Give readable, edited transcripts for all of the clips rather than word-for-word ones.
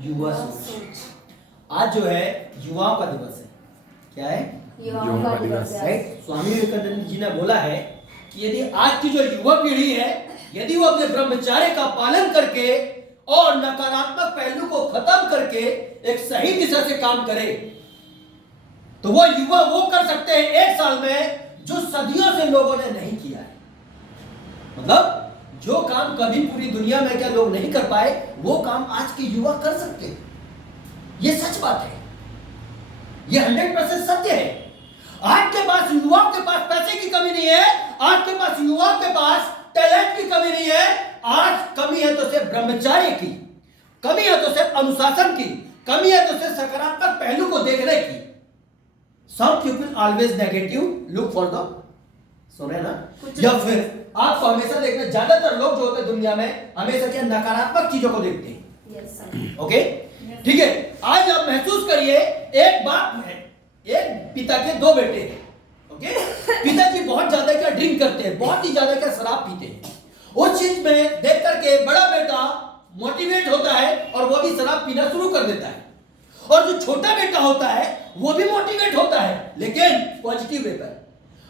युवा सोच। आज जो है युवाओं का दिवस है। क्या है? युवाओं का दिवस है। राइट। स्वामी विवेकानंद जी ने बोला है कि यदि आज की जो युवा पीढ़ी है, यदि वो अपने ब्रह्मचर्य का पालन करके और नकारात्मक पहलू को खत्म करके एक सही दिशा से काम करे, तो वो युवा वो कर सकते हैं 1 साल में जो सदियों से लोगों ने नहीं किया है। मतलब जो काम कभी पूरी दुनिया में क्या लोग नहीं कर पाए, वो काम आज के युवा कर सकते हैं। ये सच बात है, ये 100% सत्य है। आज के पास युवाओं के पास पैसे की कमी नहीं है, आज के पास युवाओं के पास टैलेंट की कमी नहीं है। आज कमी है तो सिर्फ ब्रह्मचर्य की, कमी है तो सिर्फ अनुशासन की, कमी है तो सिर्फ सकारात्मक पहलू को देखने की। Some people always negative look for the, सुन रहे ना? या फिर आपको हमेशा देखना, ज्यादातर लोग जो होते हैं दुनिया में हमेशा क्या नकारात्मक चीजों को देखते हैं। Yes sir. ओके, ठीक है। आज आप महसूस करिए, एक बाप है, एक पिता के 2 बेटे हैं। ओके, पिताजी बहुत ज्यादा क्या ड्रिंक करते हैं, बहुत ही ज्यादा क्या शराब पीते हैं। उस चीज में देख करके बड़ा बेटा मोटिवेट होता है और वो भी शराब पीना शुरू कर देता है, और जो छोटा बेटा होता है वो भी मोटिवेट होता है, लेकिन पॉजिटिव वे पर।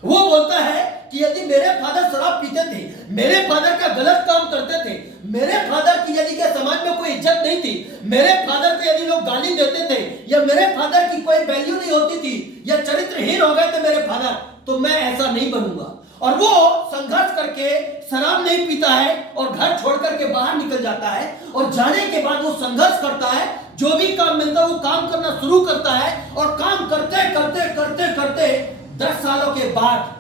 वो बोलता है कि यदि मेरे फादर शराब पीते थे, मेरे फादर का गलत काम करते थे, मेरे फादर की यदि क्या समाज में कोई इज्जत नहीं थी, मेरे फादर को यदि लोग गाली देते थे, या मेरे फादर की कोई वैल्यू नहीं होती थी, या चरित्रहीन हो गए थे मेरे फादर, तो मैं ऐसा नहीं बनूंगा। और वो संघर्ष करके शराब नहीं पीता है और घर छोड़ करके बाहर निकल जाता है, और जाने के बाद वो संघर्ष करता है, जो भी काम मिलता है वो काम करना शुरू करता है, और काम करते करते करते करते 10 सालों के बाद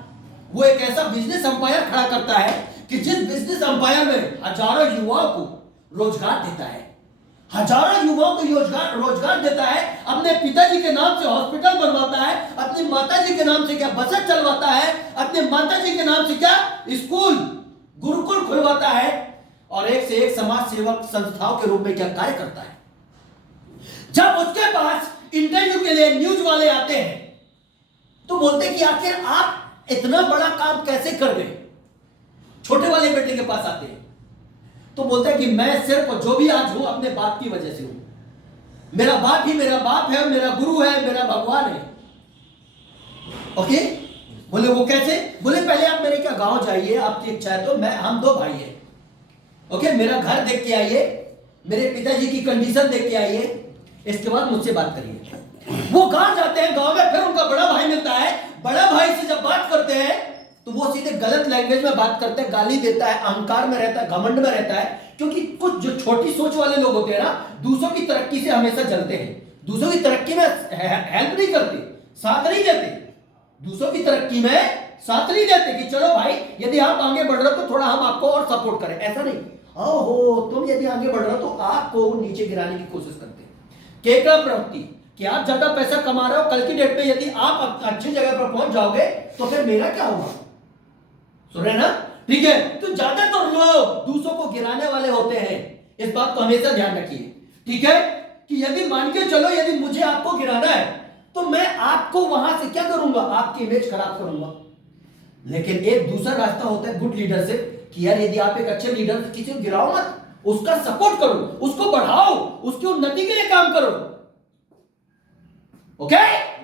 वो एक ऐसा बिजनेस एम्पायर खड़ा करता है कि जिस बिजनेस एम्पायर में हजारों युवाओं को रोजगार देता है, हजारों युवाओं को रोजगार देता है। अपने पिताजी के नाम से हॉस्पिटल बनवाता है, अपनी माताजी के नाम से क्या बसें चलवाता है, अपने माताजी के नाम से क्या स्कूल गुरुकुल खुलवाता है, और एक से एक समाज सेवक संस्थाओं के रूप में क्या कार्य करता है। जब उसके पास इंटरव्यू के लिए न्यूज वाले आते हैं तो बोलते हैं कि आखिर आप इतना बड़ा काम कैसे कर गए। छोटे वाले बेटे के पास आते हैं तो बोलता है कि मैं सिर्फ जो भी आज हूं अपने बाप की वजह से हूं। मेरा बाप ही मेरा बाप है, मेरा गुरु है, मेरा भगवान है। ओके, बोले वो कैसे? बोले पहले आप मेरे क्या गांव जाइए, आपकी इच्छा है तो हम 2 भाई हैं। ओके, मेरा घर देख के आइए, मेरे पिताजी की कंडीशन देख के आइए, इसके बाद मुझसे बात करिए। वो गांव जाते हैं, गांव में फिर उनका बड़ा भाई मिलता है। बड़ा भाई से जब बात करते हैं तो वो सीधे गलत लैंग्वेज में बात करते हैं, गाली देता है, अहंकार में रहता है, घमंड में रहता है। क्योंकि कुछ जो छोटी सोच वाले लोग होते हैं ना, दूसरों की तरक्की से हमेशा जलते हैं, दूसरों की तरक्की में हेल्प नहीं करते, साथ नहीं देते, दूसरों की तरक्की में साथ नहीं देते कि चलो भाई यदि आप आगे बढ़ रहे हो तो थोड़ा हम आपको और सपोर्ट करें। ऐसा नहीं, ओहो तुम यदि आगे बढ़ रहे हो तो आपको नीचे गिराने की कोशिश करते हैं। केकड़ा प्रवृत्ति कि आप ज्यादा पैसा कमा रहे हो, कल की डेट में यदि आप अच्छी जगह पर पहुंच जाओगे तो फिर मेरा क्या होगा। सुन रहे ना? ठीक है, तो ज्यादातर लोग दूसरों को गिराने वाले होते हैं, इस बात को हमेशा ध्यान रखिए। ठीक है, कि यदि मान के चलो यदि मुझे आपको गिराना है तो मैं आपको वहां से क्या करूंगा, आपकी इमेज खराब करूंगा। लेकिन एक दूसरा रास्ता होता है गुड लीडरशिप, कि यार यदि आप एक अच्छे लीडर, किसी को गिराओ मत, उसका सपोर्ट करो, उसको बढ़ाओ, उसकी उन्नति के लिए काम करो। ओके?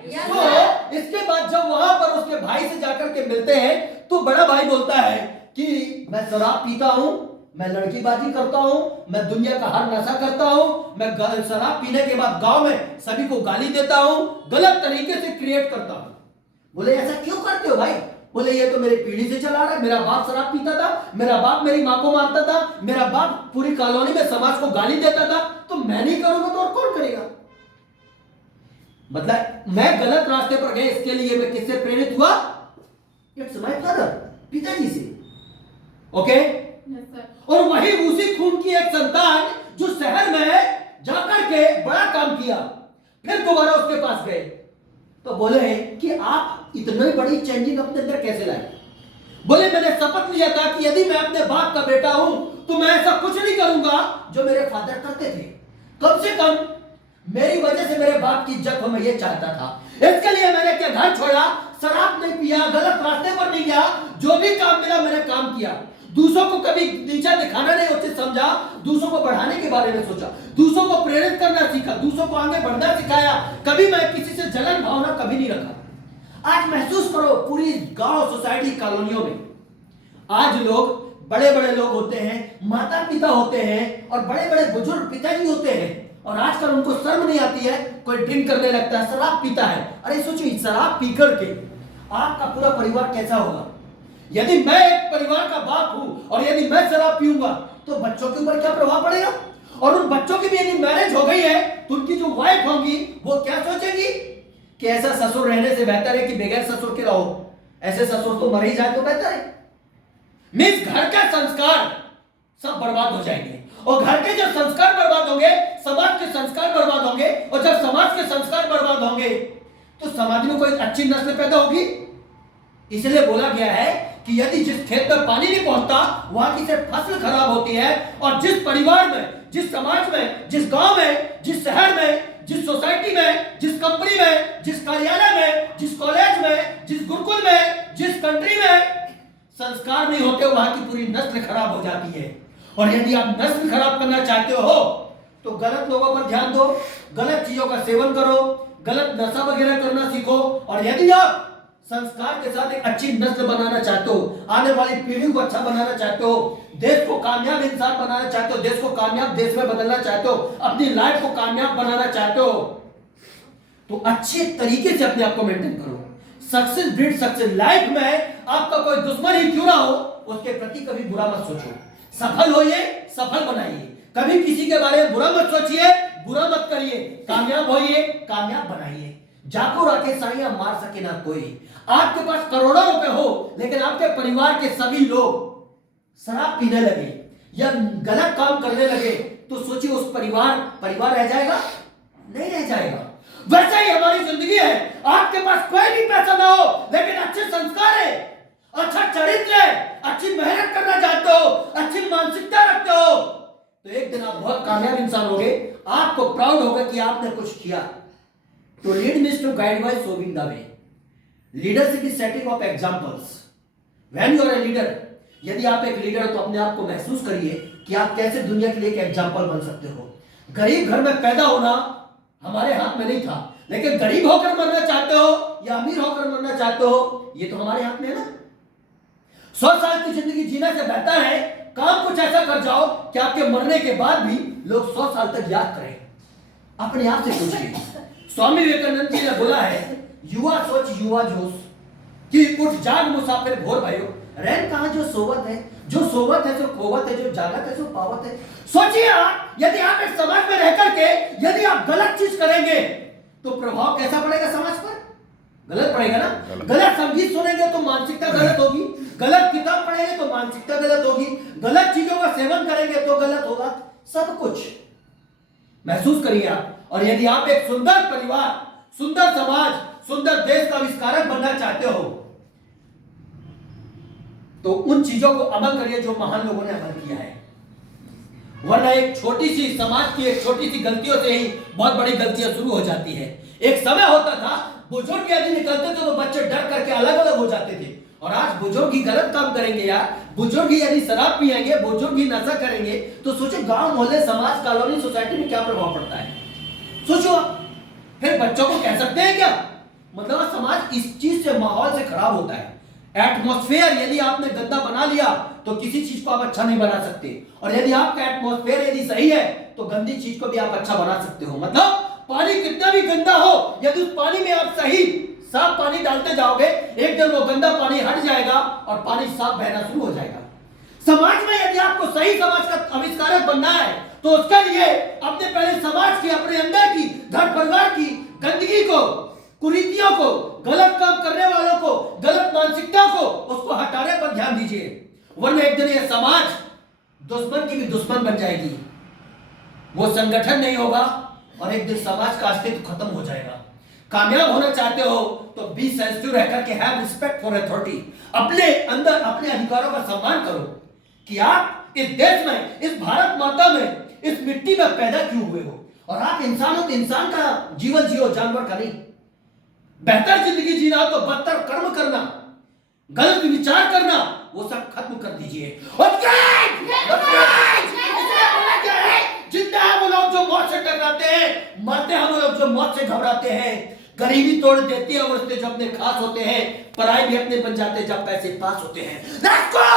तो इसके बाद जब वहां पर उसके भाई से जाकर के मिलते हैं तो बड़ा भाई बोलता है कि मैं शराब पीता हूं, मैं लड़कीबाजी करता हूं, मैं दुनिया का हर नशा करता हूं, मैं शराब पीने के बाद गांव में सभी को गाली देता हूं, गलत तरीके से क्रिएट करता हूं। बोले ऐसा क्यों करते हो भाई? बोले ये तो मेरी पीढ़ी से चला रहा है, मेरा बाप शराब पीता था, मेरा बाप मेरी मां को मारता था, मेरा बाप पूरी कॉलोनी में समाज को गाली देता था, तो मैं नहीं करूंगा तो और कौन करेगा। मतलब मैं गलत रास्ते पर गया, इसके लिए मैं किससे प्रेरित हुआ? इट्स माय फादर, पिताजी से। ओके? और वही उसी खून की एक संतान जो शहर में जाकर के बड़ा काम किया, फिर दोबारा उसके पास गए तो बोले कि आप इतनी बड़ी चेंजिंग अपने अंदर कैसे लाए? बोले मैंने शपथ लिया था कि यदि मैं अपने बाप का बेटा हूं तो मैं ऐसा कुछ नहीं करूंगा जो मेरे फादर करते थे। कम से कम मेरी वजह से मेरे बाप की इज्जत हो, मैं ये चाहता था। इसके लिए मैंने क्या घर छोड़ा, शराब नहीं पिया, गलत रास्ते पर नहीं गया, जो भी काम मिला मैंने काम किया। दूसरों को कभी नीचा दिखाना नहीं उचित समझा, दूसरों को बढ़ाने के बारे में सोचा, दूसरों को प्रेरित करना सीखा, दूसरों को आगे बढ़ना सिखाया। कभी मैं किसी से जलन भावना कभी नहीं रखा। आज महसूस करो पूरी गांव सोसाइटी कॉलोनियों में आज लोग बड़े बड़े लोग होते हैं, माता पिता होते हैं और बड़े बड़े बुजुर्ग पिताजी होते हैं, और आजकल उनको शर्म नहीं आती है, कोई ड्रिंक करने लगता है, शराब पीता है। अरे सोचिए शराब पी करके आपका पूरा परिवार कैसा होगा। यदि मैं एक परिवार का बाप हूं और यदि मैं शराब पीऊंगा तो बच्चों के ऊपर क्या प्रभाव पड़ेगा। और उन बच्चों की भी यदि मैरिज हो गई है तो उनकी जो वाइफ होंगी वो क्या सोचेगी कि ऐसा ससुर रहने से बेहतर है कि बगैर ससुर के रहो, ऐसे ससुर तो मर ही जाए तो बेहतर है। मीन्स घर का संस्कार सब बर्बाद हो जाएंगे, और घर के जब संस्कार बर्बाद होंगे समाज के संस्कार बर्बाद होंगे, और जब समाज के संस्कार बर्बाद होंगे तो समाज में कोई अच्छी नस्ल पैदा होगी। इसलिए बोला गया है कि यदि जिस खेत में पानी नहीं पहुंचता वहां की सिर्फ फसल खराब होती है, और जिस परिवार में, जिस समाज में, जिस गांव में, जिस शहर में, जिस सोसाइटी में, जिस कंपनी में, जिस कार्यालय में, जिस कॉलेज में, जिस गुरुकुल में, जिस कंट्री में संस्कार नहीं होते वहां की पूरी नस्ल खराब हो जाती है। और यदि आप नस्ल खराब करना चाहते हो तो गलत लोगों पर ध्यान दो, गलत चीजों का सेवन करो, गलत नशा वगैरह करना सीखो। और यदि आप संस्कार के साथ एक अच्छी नस्ल बनाना चाहते हो, आने वाली पीढ़ी को अच्छा बनाना चाहते हो, देश को कामयाब इंसान बनाना चाहते हो, देश को कामयाब देश में बदलना चाहते हो, अपनी लाइफ को कामयाब बनाना चाहते हो, तो अच्छे तरीके से अपने आप को मेंटेन करो। Success breed success. लाइफ में आपका कोई दुश्मन ही क्यों ना हो उसके प्रति कभी बुरा मत सोचो। सफल होइए, सफल बनाइए। कभी किसी के बारे में बुरा मत सोचिए, बुरा मत करिए। कामयाब होइए, कामयाब बनाइए। जाको राखे साइया मार सके ना कोई। आपके पास करोड़ों रुपए हो लेकिन आपके परिवार के सभी लोग शराब पीने लगे या गलत काम करने लगे तो सोचिए उस परिवार रह जाएगा? नहीं रह जाएगा। वैसे ही हमारी जिंदगी है। आपके पास कोई भी पैसा ना हो लेकिन अच्छे संस्कार है, अच्छा चरित्र है, अच्छी मेहनत करना चाहते हो, अच्छी मानसिकता रखते हो तो एक दिन आप बहुत कामयाब इंसान होगे। आपको प्राउड होगा कि आपने कुछ किया। तो lead means to guide by showing the way. Leadership is setting of examples. When you are a leader, यदि आप एक लीडर हो तो अपने आप को महसूस करिए कि आप कैसे दुनिया के लिए एक एग्जांपल बन सकते हो। गरीब घर में पैदा होना हमारे हाथ में नहीं था, लेकिन गरीब होकर मरना चाहते हो या अमीर होकर मरना चाहते हो ये तो हमारे हाथ में है ना। 100 साल की जिंदगी जीने से बेहतर है काम कुछ ऐसा कर जाओ कि आपके मरने के बाद भी लोग 100 साल तक याद करें। अपने आप से पूछिए। स्वामी विवेकानंद जी ने बोला है, युवा सोच युवा जोश, कि उठ जाग मुसाफिर भोर भयो, रैन कहां जो सोवत है, जो सोवत है जो खोवत है, जो जागत है जो पावत है। सोचिए आप, यदि आप एक समाज में रह करके यदि आप गलत चीज करेंगे तो प्रभाव कैसा पड़ेगा समाज पर? गलत पड़ेगा ना। गलत संगीत सुनेंगे तो मानसिकता गलत होगी, गलत किताब पढ़ेंगे तो मानसिकता गलत होगी, गलत चीजों का सेवन करेंगे तो गलत होगा। सब कुछ महसूस करिए आप। और यदि आप एक सुंदर परिवार, सुंदर समाज, सुंदर देश का आविष्कारक बनना चाहते हो तो उन चीजों को अमल करिए जो महान लोगों ने अमल किया है। वरना एक छोटी सी समाज की एक छोटी सी गलतियों से ही बहुत बड़ी गलतियां शुरू हो जाती है। एक समय होता था बुजुर्ग यदि निकलते थे तो बच्चे डर करके अलग अलग हो जाते थे, और आज बुजुर्ग ही गलत काम करेंगे यार, बुजुर्ग ही यदि शराब पिएंगे, बुजुर्ग ही नशा करेंगे तो सोचो गांव मोहल्ले समाज कॉलोनी सोसाइटी में क्या प्रभाव पड़ता है। सोचो फिर बच्चों को कह सकते हैं क्या? मतलब समाज इस चीज से, माहौल से खराब होता है। एटमॉस्फेयर यदि आपने गंदा बना लिया तो किसी चीज को आप अच्छा नहीं बना सकते, और यदि आपका एटमॉस्फेयर यदि सही है तो गंदी चीज को भी आप अच्छा बना सकते हो। मतलब पानी कितना भी गंदा हो, यदि उस पानी में आप सही साफ पानी डालते जाओगे एक दिन वो गंदा पानी हट जाएगा और पानी साफ बहना शुरू हो जाएगा। समाज में यदि आपको सही समाज का आविष्कारक बनना है तो उसके लिए अपने पहले समाज की, अपने अंदर की, घर परिवार की गंदगी को, कुरीतियों को, गलत काम करने वालों को, गलत मानसिकता को, उसको हटाने पर ध्यान दीजिए। वरना एक दिन ये समाज दुश्मन की भी दुश्मन बन जाएगी, वो संगठन नहीं होगा और एक दिन समाज का अस्तित्व खत्म हो जाएगा। कामयाब होना चाहते हो तो बी सेंसिटिव रहकर के हैव रिस्पेक्ट फॉर अथॉरिटी। अपने अंदर अपने अधिकारों का सम्मान करो कि आप इस देश में, इस भारत माता में, इस मिट्टी में पैदा क्यों हुए हो, और आप इंसान हो तो इंसान का जीवन जियो, जानवर का नहीं। बेहतर जिंदगी जीना हो तो बदतर कर्म करना, गलत विचार करना, वो सब खत्म कर दीजिए। इसलिए बोला क्या है, जिंदा है वो लोग जो मौत से टकराते हैं, मरते हैं वो लोग जो मौत से घबराते हैं। गरीबी तोड़ देती है अवस्थे जो अपने खास होते हैं, पराई भी अपने बन जाते हैं जब पैसे पास होते हैं। Let's go!